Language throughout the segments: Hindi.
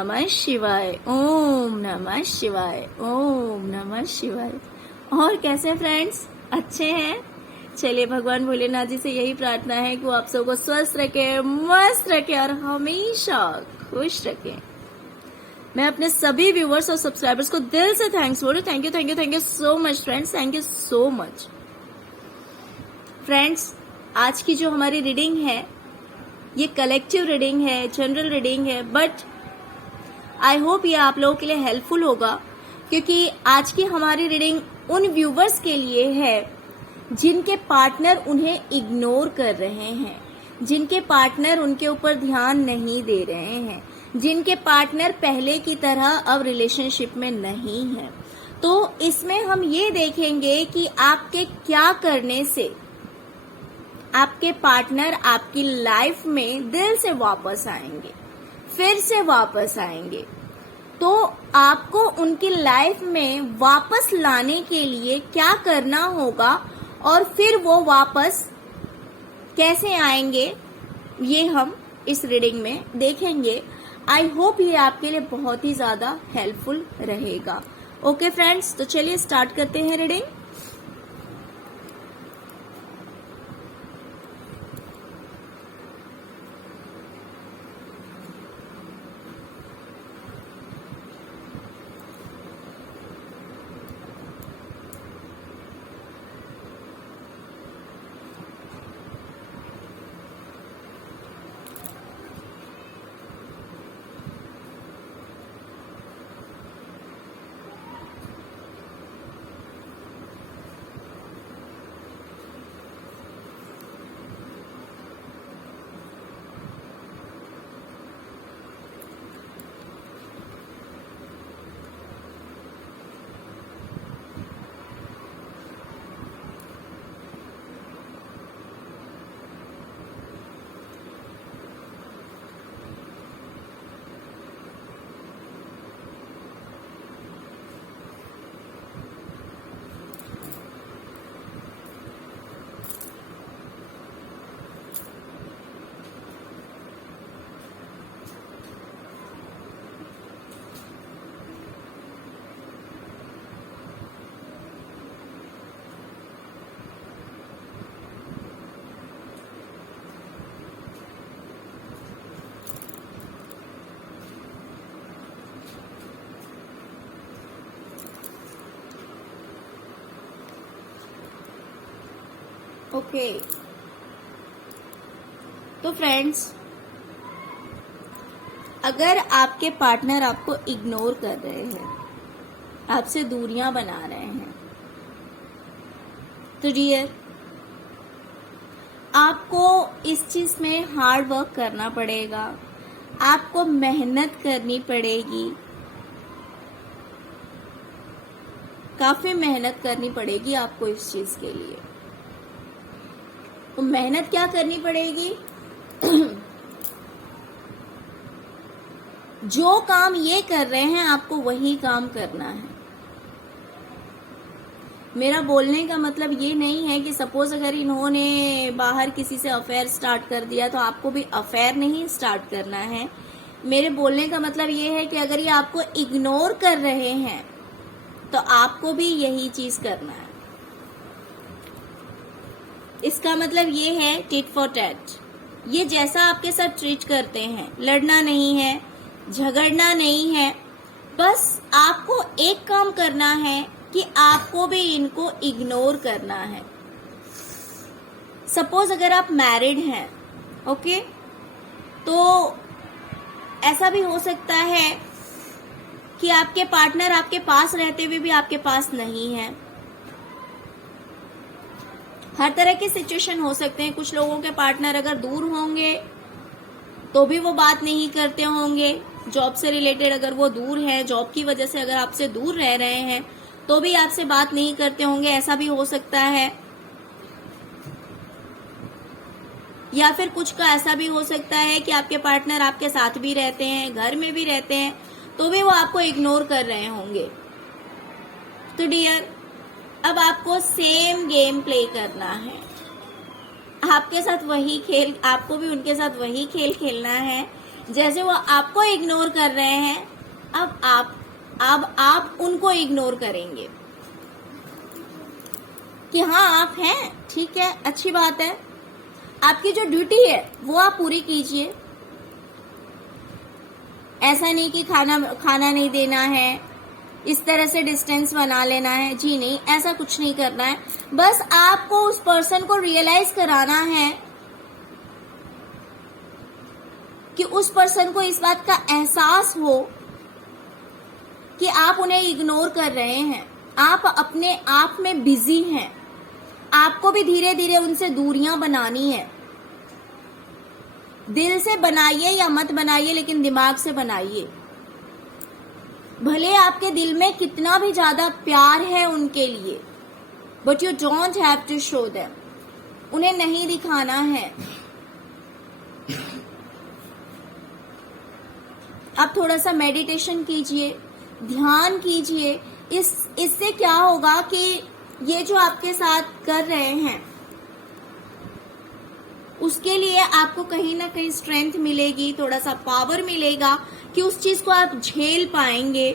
नमः शिवाय, ओम नमः शिवाय, ओम नमः शिवाय। और कैसे फ्रेंड्स, अच्छे हैं? चलिए, भगवान भोलेनाथ जी से यही प्रार्थना है कि वो आप सबको स्वस्थ रखे, मस्त रखे और हमेशा खुश रखे। मैं अपने सभी व्यूवर्स और सब्सक्राइबर्स को दिल से थैंक्स बोल रही हूँ। Thank you so much friends, thank you so much friends. आज की जो हमारी रीडिंग है ये कलेक्टिव रीडिंग है, जनरल रीडिंग है, बट आई होप ये आप लोगों के लिए हेल्पफुल होगा, क्योंकि आज की हमारी रीडिंग उन व्यूवर्स के लिए है जिनके पार्टनर उन्हें इग्नोर कर रहे हैं, जिनके पार्टनर उनके ऊपर ध्यान नहीं दे रहे हैं, जिनके पार्टनर पहले की तरह अब रिलेशनशिप में नहीं है। तो इसमें हम ये देखेंगे कि आपके क्या करने से आपके पार्टनर आपकी लाइफ में दिल से वापस आएंगे, फिर से वापस आएंगे। तो आपको उनकी लाइफ में वापस लाने के लिए क्या करना होगा और फिर वो वापस कैसे आएंगे, ये हम इस रीडिंग में देखेंगे। आई होप ये आपके लिए बहुत ही ज्यादा हेल्पफुल रहेगा। ओके फ्रेंड्स, तो चलिए स्टार्ट करते हैं रीडिंग। ओके तो फ्रेंड्स, अगर आपके पार्टनर आपको इग्नोर कर रहे हैं, आपसे दूरियां बना रहे हैं, तो डियर आपको इस चीज में हार्ड वर्क करना पड़ेगा, आपको मेहनत करनी पड़ेगी, काफी मेहनत करनी पड़ेगी आपको इस चीज के लिए। तो मेहनत क्या करनी पड़ेगी? जो काम ये कर रहे हैं आपको वही काम करना है। मेरा बोलने का मतलब ये नहीं है कि सपोज अगर इन्होंने बाहर किसी से अफेयर स्टार्ट कर दिया तो आपको भी अफेयर नहीं स्टार्ट करना है। मेरे बोलने का मतलब ये है कि अगर ये आपको इग्नोर कर रहे हैं तो आपको भी यही चीज करना है। इसका मतलब ये है टिट फॉर टैट। ये जैसा आपके साथ ट्रीट करते हैं, लड़ना नहीं है, झगड़ना नहीं है, बस आपको एक काम करना है कि आपको भी इनको इग्नोर करना है। सपोज अगर आप मैरिड हैं, ओके, तो ऐसा भी हो सकता है कि आपके पार्टनर आपके पास रहते हुए भी आपके पास नहीं है। हर तरह के सिचुएशन हो सकते हैं। कुछ लोगों के पार्टनर अगर दूर होंगे तो भी वो बात नहीं करते होंगे। जॉब से रिलेटेड अगर वो दूर है, जॉब की वजह से अगर आपसे दूर रह रहे हैं तो भी आपसे बात नहीं करते होंगे, ऐसा भी हो सकता है। या फिर कुछ का ऐसा भी हो सकता है कि आपके पार्टनर आपके साथ भी रहते हैं, घर में भी रहते हैं, तो भी वो आपको इग्नोर कर रहे होंगे। तो डियर, अब आपको सेम गेम प्ले करना है। आपके साथ वही खेल, आपको भी उनके साथ वही खेल खेलना है। जैसे वो आपको इग्नोर कर रहे हैं, अब आप उनको इग्नोर करेंगे कि हाँ आप हैं, ठीक है, अच्छी बात है, आपकी जो ड्यूटी है वो आप पूरी कीजिए। ऐसा नहीं कि खाना नहीं देना है, इस तरह से डिस्टेंस बना लेना है, जी नहीं, ऐसा कुछ नहीं करना है। बस आपको उस पर्सन को रियलाइज कराना है कि उस पर्सन को इस बात का एहसास हो कि आप उन्हें इग्नोर कर रहे हैं, आप अपने आप में बिजी हैं। आपको भी धीरे धीरे उनसे दूरियां बनानी है। दिल से बनाइए या मत बनाइए, लेकिन दिमाग से बनाइए। भले आपके दिल में कितना भी ज्यादा प्यार है उनके लिए, but you don't have to show them, उन्हें नहीं दिखाना है। आप थोड़ा सा मेडिटेशन कीजिए, ध्यान कीजिए। इससे क्या होगा कि ये जो आपके साथ कर रहे हैं उसके लिए आपको कहीं ना कहीं स्ट्रेंथ मिलेगी, थोड़ा सा पावर मिलेगा कि उस चीज को आप झेल पाएंगे,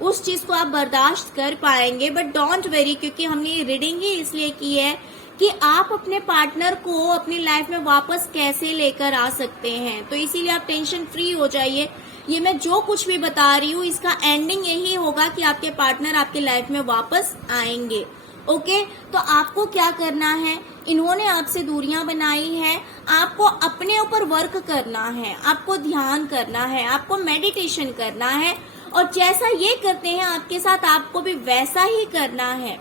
उस चीज को आप बर्दाश्त कर पाएंगे। बट डोंट वेरी, क्योंकि हमने ये रीडिंग ही इसलिए की है कि आप अपने पार्टनर को अपनी लाइफ में वापस कैसे लेकर आ सकते हैं। तो इसीलिए आप टेंशन फ्री हो जाइए। ये मैं जो कुछ भी बता रही हूँ इसका एंडिंग यही होगा कि आपके पार्टनर आपके लाइफ में वापस आएंगे। ओके, तो आपको क्या करना है, इन्होंने आपसे दूरियां बनाई है, आपको अपने ऊपर वर्क करना है, आपको ध्यान करना है, आपको मेडिटेशन करना है, और जैसा ये करते हैं आपके साथ आपको भी वैसा ही करना है।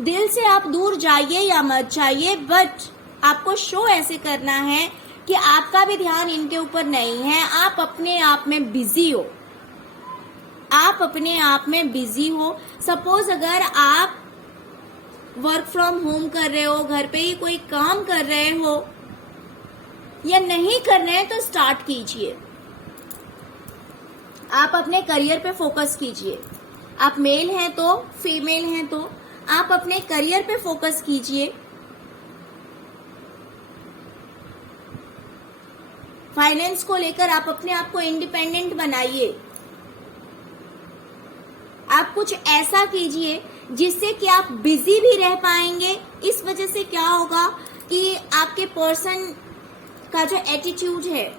दिल से आप दूर जाइए या मत जाइए, बट आपको शो ऐसे करना है कि आपका भी ध्यान इनके ऊपर नहीं है, आप अपने आप में बिजी हो, आप अपने आप में बिजी हो। सपोज अगर आप वर्क फ्रॉम होम कर रहे हो, घर पे ही कोई काम कर रहे हो या नहीं कर रहे हैं, तो स्टार्ट कीजिए। आप अपने करियर पे फोकस कीजिए। आप मेल हैं तो, फीमेल हैं तो, आप अपने करियर पे फोकस कीजिए। फाइनेंस को लेकर आप अपने आप को इंडिपेंडेंट बनाइए। आप कुछ ऐसा कीजिए जिससे कि आप बिजी भी रह पाएंगे। इस वजह से क्या होगा कि आपके पर्सन का जो एटीट्यूड है,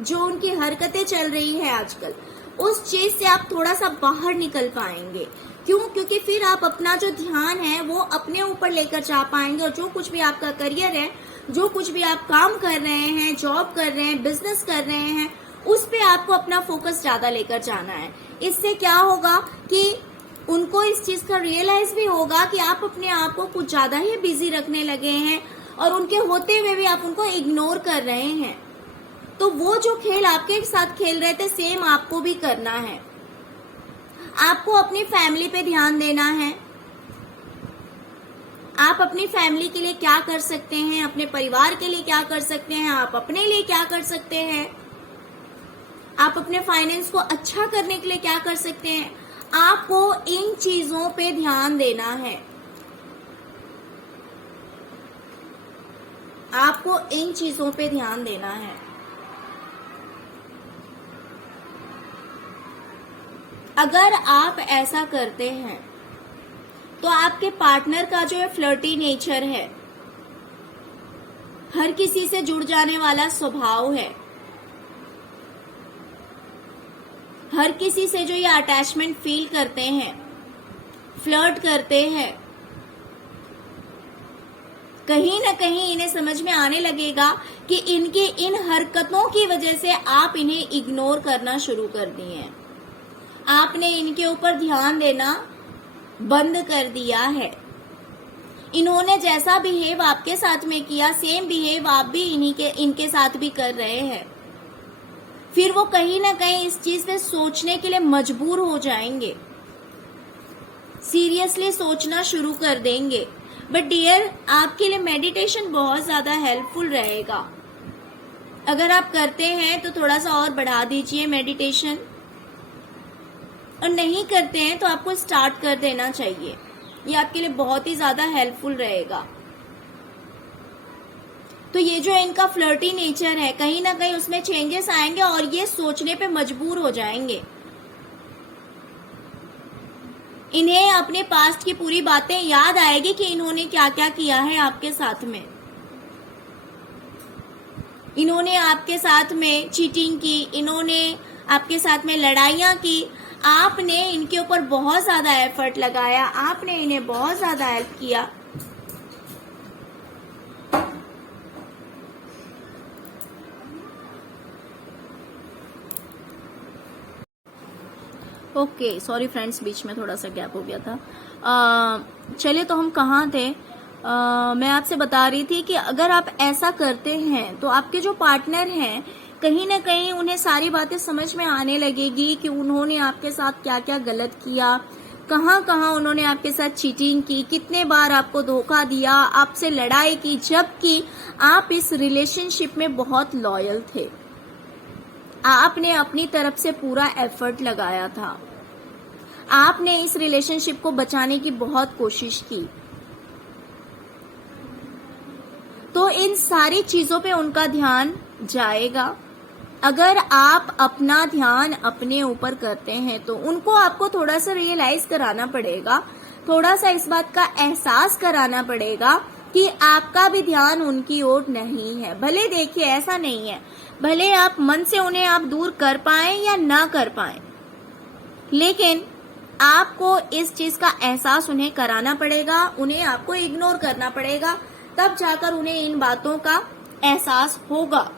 जो उनकी हरकतें चल रही है आजकल, उस चीज से आप थोड़ा सा बाहर निकल पाएंगे। क्यों? क्योंकि फिर आप अपना जो ध्यान है वो अपने ऊपर लेकर जा पाएंगे, और जो कुछ भी आपका करियर है, जो कुछ भी आप काम कर रहे हैं, जॉब कर रहे हैं, बिजनेस कर रहे हैं, उस पे आपको अपना फोकस ज्यादा लेकर जाना है। इससे क्या होगा कि उनको इस चीज का रियलाइज भी होगा कि आप अपने आप को कुछ ज्यादा ही बिजी रखने लगे हैं, और उनके होते हुए भी आप उनको इग्नोर कर रहे हैं। तो वो जो खेल आपके साथ खेल रहे थे, सेम आपको भी करना है। आपको अपनी फैमिली पे ध्यान देना है। आप अपनी फैमिली के लिए क्या कर सकते हैं, अपने परिवार के लिए क्या कर सकते हैं, आप अपने लिए क्या कर सकते हैं, आप अपने फाइनेंस को अच्छा करने के लिए क्या कर सकते हैं। आपको इन चीजों पे ध्यान देना है। आपको इन चीजों पे ध्यान देना है। अगर आप ऐसा करते हैं तो आपके पार्टनर का जो है फ्लर्टी नेचर है, हर किसी से जुड़ जाने वाला स्वभाव है, हर किसी से जो ये अटैचमेंट फील करते हैं, फ्लर्ट करते हैं, कहीं ना कहीं इन्हें समझ में आने लगेगा कि इनकी इन हरकतों की वजह से आप इन्हें इग्नोर करना शुरू कर दिए हैं। आपने इनके ऊपर ध्यान देना बंद कर दिया है। इन्होंने जैसा बिहेव आपके साथ में किया, सेम बिहेव आप भी इनके साथ भी कर रहे हैं। फिर वो कहीं ना कहीं इस चीज पे सोचने के लिए मजबूर हो जाएंगे, सीरियसली सोचना शुरू कर देंगे। बट डियर, आपके लिए मेडिटेशन बहुत ज्यादा हेल्पफुल रहेगा। अगर आप करते हैं तो थोड़ा सा और बढ़ा दीजिए मेडिटेशन, और नहीं करते हैं तो आपको स्टार्ट कर देना चाहिए। ये आपके लिए बहुत ही ज्यादा हेल्पफुल रहेगा। तो ये जो इनका फ्लर्टी नेचर है, कहीं ना कहीं उसमें चेंजेस आएंगे और ये सोचने पे मजबूर हो जाएंगे। इन्हें अपने पास्ट की पूरी बातें याद आएगी कि इन्होंने क्या क्या किया है आपके साथ में। इन्होंने आपके साथ में चीटिंग की, इन्होंने आपके साथ में लड़ाइयां की, आपने इनके ऊपर बहुत ज्यादा एफर्ट लगाया, आपने इन्हें बहुत ज्यादा हेल्प किया। ओके, सॉरी फ्रेंड्स, बीच में थोड़ा सा गैप हो गया था। चलिए, तो हम कहाँ थे? मैं आपसे बता रही थी कि अगर आप ऐसा करते हैं तो आपके जो पार्टनर हैं, कहीं ना कहीं उन्हें सारी बातें समझ में आने लगेगी कि उन्होंने आपके साथ क्या क्या गलत किया, कहाँ कहाँ उन्होंने आपके साथ चीटिंग की, कितने बार आपको धोखा दिया, आपसे लड़ाई की, जबकि आप इस रिलेशनशिप में बहुत लॉयल थे। आपने अपनी तरफ से पूरा एफर्ट लगाया था, आपने इस रिलेशनशिप को बचाने की बहुत कोशिश की। तो इन सारी चीजों पे उनका ध्यान जाएगा। अगर आप अपना ध्यान अपने ऊपर करते हैं तो उनको आपको थोड़ा सा रियलाइज कराना पड़ेगा, थोड़ा सा इस बात का एहसास कराना पड़ेगा कि आपका भी ध्यान उनकी ओर नहीं है। भले देखिए, ऐसा नहीं है, भले आप मन से उन्हें आप दूर कर पाएं या ना कर पाएं, लेकिन आपको इस चीज का एहसास उन्हें कराना पड़ेगा, उन्हें आपको इग्नोर करना पड़ेगा, तब जाकर उन्हें इन बातों का एहसास होगा।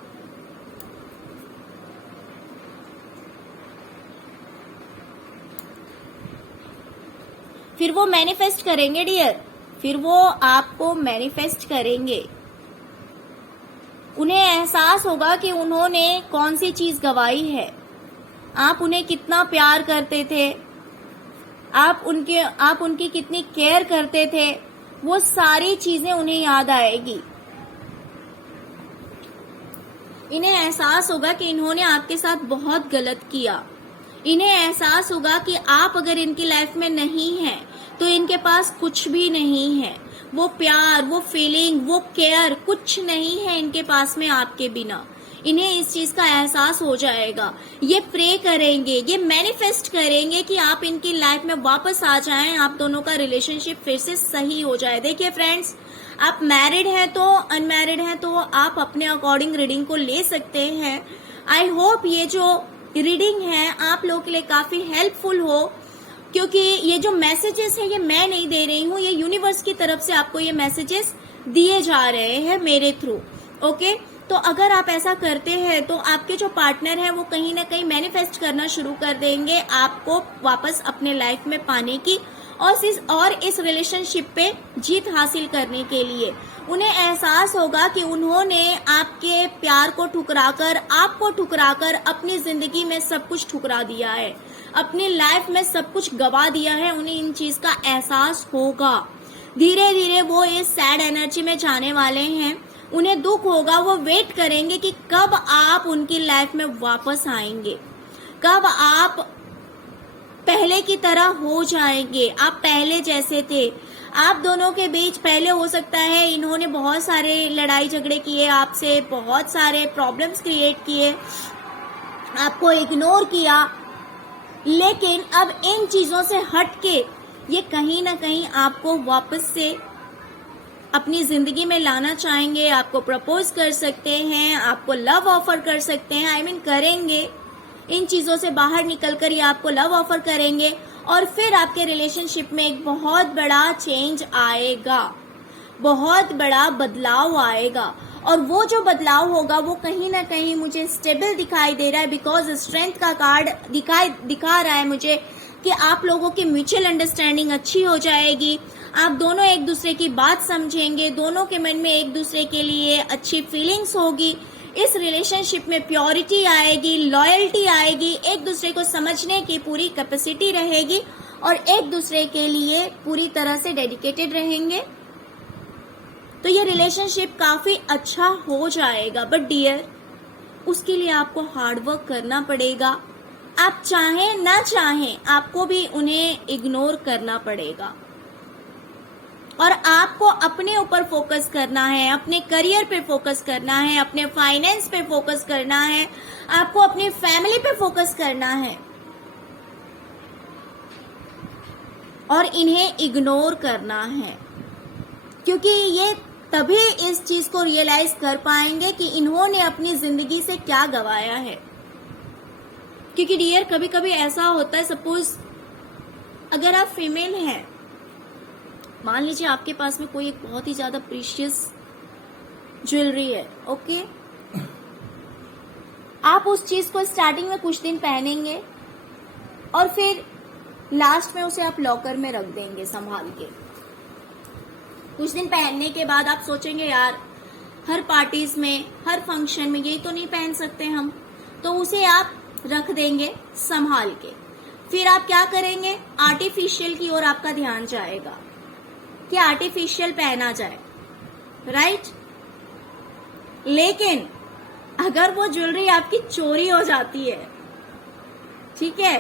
फिर वो मैनिफेस्ट करेंगे डियर, फिर वो आपको मैनिफेस्ट करेंगे। उन्हें एहसास होगा कि उन्होंने कौन सी चीज गवाई है, आप उन्हें कितना प्यार करते थे, आप उनकी कितनी केयर करते थे, वो सारी चीजें उन्हें याद आएगी। इन्हें एहसास होगा कि इन्होंने आपके साथ बहुत गलत किया। इन्हें एहसास होगा कि आप अगर इनकी लाइफ में नहीं हैं तो इनके पास कुछ भी नहीं है। वो प्यार, वो फीलिंग, वो केयर कुछ नहीं है इनके पास में आपके बिना। इन्हें इस चीज का एहसास हो जाएगा। ये प्रे करेंगे, ये मैनिफेस्ट करेंगे कि आप इनकी लाइफ में वापस आ जाएं, आप दोनों का रिलेशनशिप फिर से सही हो जाए। देखिए फ्रेंड्स, आप मैरिड हैं तो अनमैरिड हैं तो आप अपने अकॉर्डिंग रीडिंग को ले सकते हैं। आई होप ये जो रीडिंग है आप लोगों के लिए काफी हेल्पफुल हो, क्योंकि ये जो मैसेजेस है ये मैं नहीं दे रही हूँ, ये यूनिवर्स की तरफ से आपको ये मैसेजेस दिए जा रहे हैं मेरे थ्रू। ओके, तो अगर आप ऐसा करते हैं तो आपके जो पार्टनर हैं वो कहीं ना कहीं मैनिफेस्ट करना शुरू कर देंगे आपको वापस अपने लाइफ में पाने की और इस रिलेशनशिप पे जीत हासिल करने के लिए। उन्हें एहसास होगा कि उन्होंने आपके प्यार को ठुकराकर, आपको ठुकराकर अपनी जिंदगी में सब कुछ ठुकरा दिया है, अपनी लाइफ में सब कुछ गवा दिया है। उन्हें इन चीज का एहसास होगा। धीरे धीरे वो इस सैड एनर्जी में जाने वाले हैं। उन्हें दुख होगा, वो वेट करेंगे कि कब आप उनकी लाइफ में वापस आएंगे, कब आप पहले की तरह हो जाएंगे, आप पहले जैसे थे। आप दोनों के बीच पहले हो सकता है इन्होंने बहुत सारे लड़ाई झगड़े किए आपसे, बहुत सारे प्रॉब्लम्स क्रिएट किए, आपको इग्नोर किया, लेकिन अब इन चीजों से हटके ये कहीं ना कहीं आपको वापस से अपनी जिंदगी में लाना चाहेंगे। आपको प्रपोज कर सकते हैं, आपको लव ऑफर कर सकते हैं, I mean करेंगे। इन चीजों से बाहर निकलकर ये आपको लव ऑफर करेंगे और फिर आपके रिलेशनशिप में एक बहुत बड़ा चेंज आएगा, बहुत बड़ा बदलाव आएगा। और वो जो बदलाव होगा वो कहीं ना कहीं मुझे स्टेबल दिखाई दे रहा है, बिकॉज स्ट्रेंथ का कार्ड दिखा रहा है मुझे कि आप लोगों की म्यूचुअल अंडरस्टैंडिंग अच्छी हो जाएगी। आप दोनों एक दूसरे की बात समझेंगे, दोनों के मन में एक दूसरे के लिए अच्छी फीलिंग्स होगी। इस रिलेशनशिप में प्योरिटी आएगी, लॉयल्टी आएगी, एक दूसरे को समझने की पूरी कैपेसिटी रहेगी और एक दूसरे के लिए पूरी तरह से डेडिकेटेड रहेंगे। तो ये रिलेशनशिप काफी अच्छा हो जाएगा। बट डियर, उसके लिए आपको हार्डवर्क करना पड़ेगा। आप चाहें ना चाहें आपको भी उन्हें इग्नोर करना पड़ेगा। और आपको अपने ऊपर फोकस करना है, अपने करियर पे फोकस करना है, अपने फाइनेंस पे फोकस करना है, आपको अपनी फैमिली पे फोकस करना है और इन्हें इग्नोर करना है, क्योंकि ये तभी इस चीज को रियलाइज कर पाएंगे कि इन्होंने अपनी जिंदगी से क्या गवाया है। क्योंकि डियर कभी कभी ऐसा होता है, सपोज अगर आप फीमेल हैं, मान लीजिए आपके पास में कोई एक बहुत ही ज्यादा प्रीशियस ज्वेलरी है, ओके, आप उस चीज को स्टार्टिंग में कुछ दिन पहनेंगे और फिर लास्ट में उसे आप लॉकर में रख देंगे संभाल के। कुछ दिन पहनने के बाद आप सोचेंगे यार हर पार्टीज में, हर फंक्शन में ये तो नहीं पहन सकते हम, तो उसे आप रख देंगे संभाल के। फिर आप क्या करेंगे, आर्टिफिशियल की ओर आपका ध्यान जाएगा कि आर्टिफिशियल पहना जाए, राइट। लेकिन अगर वो ज्वेलरी आपकी चोरी हो जाती है, ठीक है,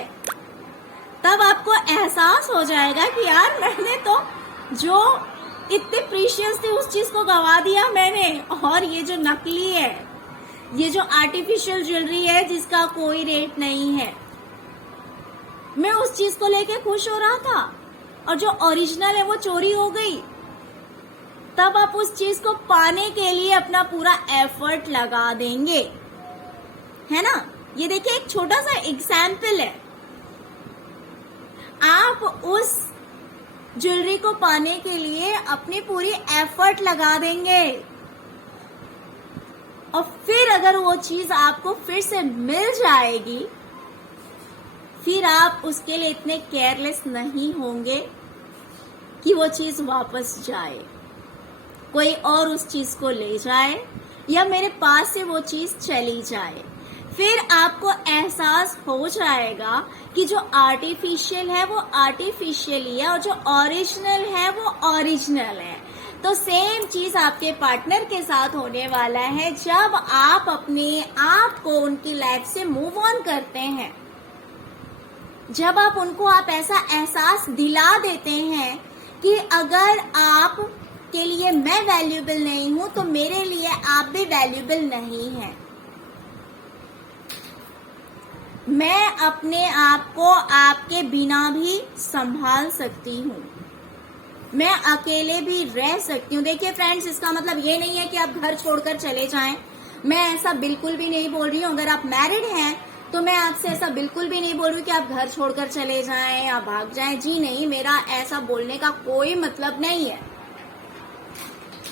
तब आपको एहसास हो जाएगा कि यार मैंने तो जो इतने प्रीशियस थी उस चीज को गवा दिया मैंने, और ये जो नकली है, ये जो आर्टिफिशियल ज्वेलरी है जिसका कोई रेट नहीं है, मैं उस चीज को लेके खुश हो रहा था और जो ओरिजिनल है वो चोरी हो गई। तब आप उस चीज को पाने के लिए अपना पूरा एफर्ट लगा देंगे, है ना। ये देखिए एक छोटा सा एग्जाम्पल है, आप उस ज्वेलरी को पाने के लिए अपनी पूरी एफर्ट लगा देंगे और फिर अगर वो चीज आपको फिर से मिल जाएगी, फिर आप उसके लिए इतने केयरलेस नहीं होंगे कि वो चीज वापस जाए, कोई और उस चीज को ले जाए या मेरे पास से वो चीज चली जाए। फिर आपको एहसास हो जाएगा कि जो आर्टिफिशियल है वो आर्टिफिशियल ही है और जो ओरिजिनल है वो ओरिजिनल है। तो सेम चीज आपके पार्टनर के साथ होने वाला है जब आप अपने आप को उनकी लाइफ से मूव ऑन करते हैं, जब आप उनको आप ऐसा एहसास दिला देते हैं कि अगर आप के लिए मैं वैल्यूएबल नहीं हूं तो मेरे लिए आप भी वैल्यूएबल नहीं हैं। मैं अपने आप को आपके बिना भी संभाल सकती हूँ, मैं अकेले भी रह सकती हूँ। देखिए फ्रेंड्स, इसका मतलब ये नहीं है कि आप घर छोड़कर चले जाएं, मैं ऐसा बिल्कुल भी नहीं बोल रही हूँ। अगर आप मैरिड हैं तो मैं आपसे ऐसा बिल्कुल भी नहीं बोल रही हूँ कि आप घर छोड़कर चले जाएं या भाग जाएं, जी नहीं, मेरा ऐसा बोलने का कोई मतलब नहीं है।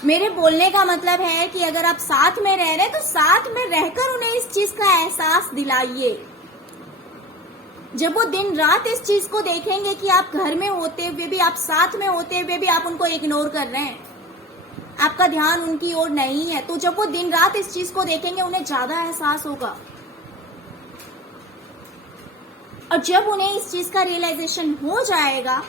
मेरे बोलने का मतलब है कि अगर आप साथ में रह रहे हैं तो साथ में रहकर उन्हें इस चीज का एहसास दिलाइए। जब वो दिन रात इस चीज को देखेंगे कि आप घर में होते हुए भी, आप साथ में होते हुए भी आप उनको इग्नोर कर रहे हैं, आपका ध्यान उनकी ओर नहीं है, तो जब वो दिन रात इस चीज को देखेंगे उन्हें ज्यादा एहसास होगा। और जब उन्हें इस चीज का रियलाइजेशन हो जाएगा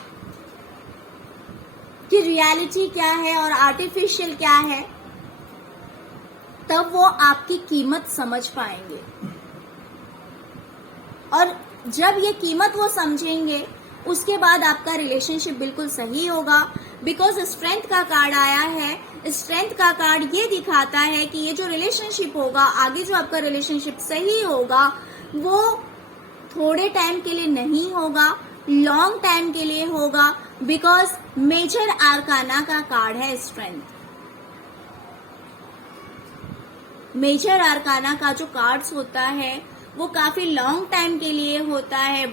कि रियलिटी क्या है और आर्टिफिशियल क्या है, तब वो आपकी कीमत समझ पाएंगे। और जब ये कीमत वो समझेंगे उसके बाद आपका रिलेशनशिप बिल्कुल सही होगा। बिकॉज स्ट्रेंथ का कार्ड आया है। स्ट्रेंथ का कार्ड ये दिखाता है कि ये जो रिलेशनशिप होगा, आगे जो आपका रिलेशनशिप सही होगा, वो थोड़े टाइम के लिए नहीं होगा, लॉन्ग टाइम के लिए होगा। बिकॉज मेजर आर्काना का कार्ड है स्ट्रेंथ। मेजर आर्काना का जो कार्ड्स होता है वो काफी लॉन्ग टाइम के लिए होता है।